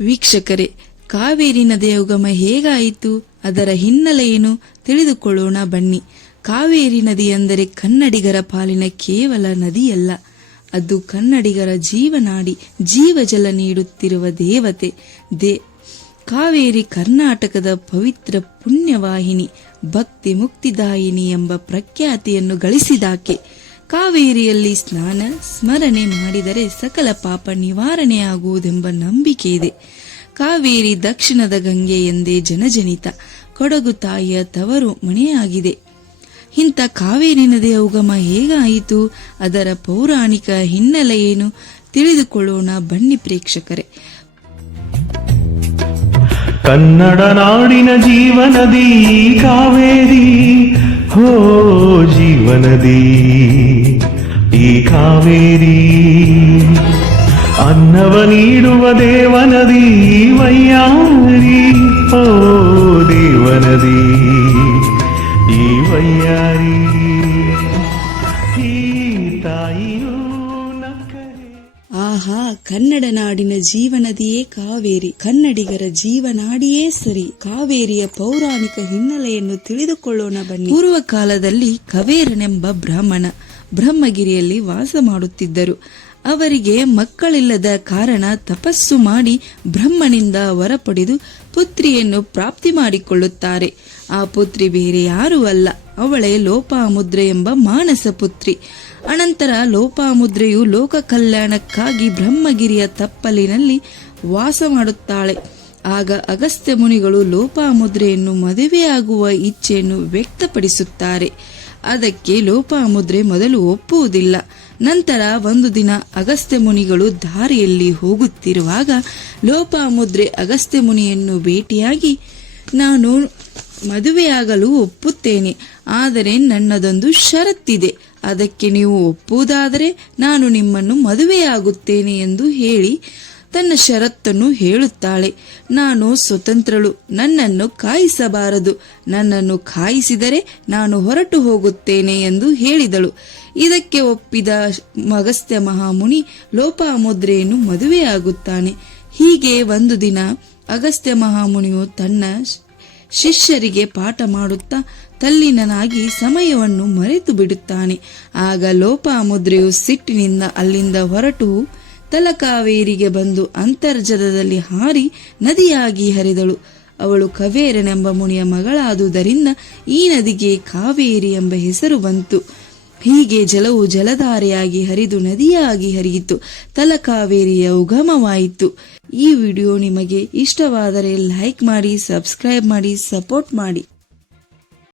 ವೀಕ್ಷಕರೇ ಕಾವೇರಿ ನದಿಯ ಉಗಮ ಹೇಗಾಯಿತು? ಅದರ ಹಿನ್ನೆಲೆ ಏನು ತಿಳಿದುಕೊಳ್ಳೋಣ ಬನ್ನಿ. ಕಾವೇರಿ ನದಿ ಅಂದರೆ ಕನ್ನಡಿಗರ ಪಾಲಿನ ಕೇವಲ ನದಿಯಲ್ಲ. ಅದು ಕನ್ನಡಿಗರ ಜೀವನಾಡಿ, ಜೀವಜಲ ನೀಡುತ್ತಿರುವ ದೇವತೆ. ದೇ, ಕಾವೇರಿ ಕರ್ನಾಟಕದ ಪವಿತ್ರ ಪುಣ್ಯವಾಹಿನಿ ಭಕ್ತಿ ಮುಕ್ತಿದಾಯಿನಿ ಎಂಬ ಪ್ರಖ್ಯಾತಿಯನ್ನು ಗಳಿಸಿದಾಕೆ. ಕಾವೇರಿಯಲ್ಲಿ ಸ್ನಾನ, ಸ್ಮರಣೆ ಮಾಡಿದರೆ ಸಕಲ ಪಾಪ ನಿವಾರಣೆಯಾಗುವುದೆಂಬ ನಂಬಿಕೆ ಇದೆ. ಕಾವೇರಿ ದಕ್ಷಿಣದ ಗಂಗೆ ಎಂದೇ ಜನಜನಿತ, ಕೊಡಗು ತಾಯಿಯ ತವರು ಮನೆಯಾಗಿದೆ. ಇಂಥ ಕಾವೇರಿ ನದಿಯ ಉಗಮ ಹೇಗಾಯಿತು? ಅದರ ಪೌರಾಣಿಕ ಹಿನ್ನೆಲೆ ಏನು? ತಿಳಿದುಕೊಳ್ಳೋಣ ಬನ್ನಿ ಪ್ರೇಕ್ಷಕರೇ. ಕನ್ನಡ ನಾಡಿನ ಜೀವನದಿ ಕಾವೇರಿ. ಹೋ ಜೀವನದಿ ಈ ಕಾವೇರಿ ಅನ್ನವ ನೀಡುವ ದೇವನದಿ ವಯ್ಯಾರಿ ಹೋ ದೇವನದಿ ಈ ವಯ್ಯಾರಿ ಈ ತಾಯಿಯೂ ನಕ್ಕರೆ ಆಹಾ ಕನ್ನಡ ನಾಡಿನ ಜೀವನದಿಯೇ ಕಾವೇರಿ. ಕನ್ನಡಿಗರ ಜೀವನಾಡಿಯೇ ಸರಿ. ಕಾವೇರಿಯ ಪೌರಾಣಿಕ ಹಿನ್ನೆಲೆಯನ್ನು ತಿಳಿದುಕೊಳ್ಳೋಣ ಬನ್ನಿ. ಪೂರ್ವ ಕಾಲದಲ್ಲಿ ಕವೇರನೆಂಬ ಬ್ರಾಹ್ಮಣ ಬ್ರಹ್ಮಗಿರಿಯಲ್ಲಿ ವಾಸ ಮಾಡುತ್ತಿದ್ದರು. ಅವರಿಗೆ ಮಕ್ಕಳಿಲ್ಲದ ಕಾರಣ ತಪಸ್ಸು ಮಾಡಿ ಬ್ರಹ್ಮನಿಂದ ವರ ಪಡೆದು ಪುತ್ರಿಯನ್ನು ಪ್ರಾಪ್ತಿ ಮಾಡಿಕೊಳ್ಳುತ್ತಾರೆ. ಆ ಪುತ್ರಿ ಬೇರೆ ಯಾರೂ ಅಲ್ಲ. ಅವಳೇ ಲೋಪಾಮುದ್ರೆ ಎಂಬ ಮಾನಸ ಪುತ್ರಿ. ಅನಂತರ ಲೋಪಾಮುದ್ರೆಯು ಲೋಕ ಕಲ್ಯಾಣಕ್ಕಾಗಿ ಬ್ರಹ್ಮಗಿರಿಯ ತಪ್ಪಲಿನಲ್ಲಿ ವಾಸ ಮಾಡುತ್ತಾಳೆ. ಆಗ ಅಗಸ್ತ್ಯ ಮುನಿಗಳು ಲೋಪಾಮುದ್ರೆಯನ್ನು ಮದುವೆಯಾಗುವ ಇಚ್ಛೆಯನ್ನು ವ್ಯಕ್ತಪಡಿಸುತ್ತಾರೆ. ಅದಕ್ಕೆ ಲೋಪಾಮುದ್ರೆ ಮೊದಲು ಒಪ್ಪುವುದಿಲ್ಲ. ನಂತರ ಒಂದು ದಿನ ಅಗಸ್ತ್ಯ ಮುನಿಗಳು ದಾರಿಯಲ್ಲಿ ಹೋಗುತ್ತಿರುವಾಗ ಲೋಪಾಮುದ್ರೆ ಅಗಸ್ತ್ಯ ಮುನಿಯನ್ನು ಭೇಟಿಯಾಗಿ, ನಾನು ಮದುವೆಯಾಗಲು ಒಪ್ಪುತ್ತೇನೆ, ಆದರೆ ನನ್ನದೊಂದು ಷರತ್ತಿದೆ. ಅದಕ್ಕೆ ನೀವು ಒಪ್ಪುವುದಾದರೆ ನಾನು ನಿಮ್ಮನ್ನು ಮದುವೆಯಾಗುತ್ತೇನೆ ಎಂದು ಹೇಳಿ ತನ್ನ ಷರತ್ತನ್ನು ಹೇಳುತ್ತಾಳೆ. ನಾನು ಸ್ವತಂತ್ರಳು. ನನ್ನನ್ನು ಕಾಯಿಸಬಾರದು. ನನ್ನನ್ನು ಕಾಯಿಸಿದರೆ ನಾನು ಹೊರಟು ಹೋಗುತ್ತೇನೆ ಎಂದು ಹೇಳಿದಳು. ಇದಕ್ಕೆ ಒಪ್ಪಿದ ಅಗಸ್ತ್ಯ ಮಹಾಮುನಿ ಲೋಪಾಮುದ್ರೆಯನ್ನು ಮದುವೆಯಾಗುತ್ತಾನೆ. ಹೀಗೆ ಒಂದು ದಿನ ಅಗಸ್ತ್ಯ ಮಹಾಮುನಿಯು ತನ್ನ ಶಿಷ್ಯರಿಗೆ ಪಾಠ ಮಾಡುತ್ತಾ ತಲ್ಲಿನನಾಗಿ ಸಮಯವನ್ನು ಮರೆತು ಬಿಡುತ್ತಾನೆ ಆಗ ಲೋಪಾಮುದ್ರೆಯು ಸಿಟ್ಟಿನಿಂದ ಅಲ್ಲಿಂದ ಹೊರಟು ತಲಕಾವೇರಿಗೆ ಬಂದು ಅಂತರ್ಜಲದಲ್ಲಿ ಹಾರಿ ನದಿಯಾಗಿ ಹರಿದಳು. ಅವಳು ಕವೇರನೆಂಬ ಮುನಿಯ ಮಗಳಾದುದರಿಂದ ಈ ನದಿಗೆ ಕಾವೇರಿ ಎಂಬ ಹೆಸರು ಬಂತು. ಹೀಗೆ ಜಲವು ಜಲಧಾರೆಯಾಗಿ ಹರಿದು ನದಿಯಾಗಿ ಹರಿಯಿತು. ತಲಕಾವೇರಿಯ ಉಗಮವಾಯಿತು. ಈ ವಿಡಿಯೋ ನಿಮಗೆ ಇಷ್ಟವಾದರೆ ಲೈಕ್ ಮಾಡಿ, ಸಬ್ಸ್ಕ್ರೈಬ್ ಮಾಡಿ, ಸಪೋರ್ಟ್ ಮಾಡಿ.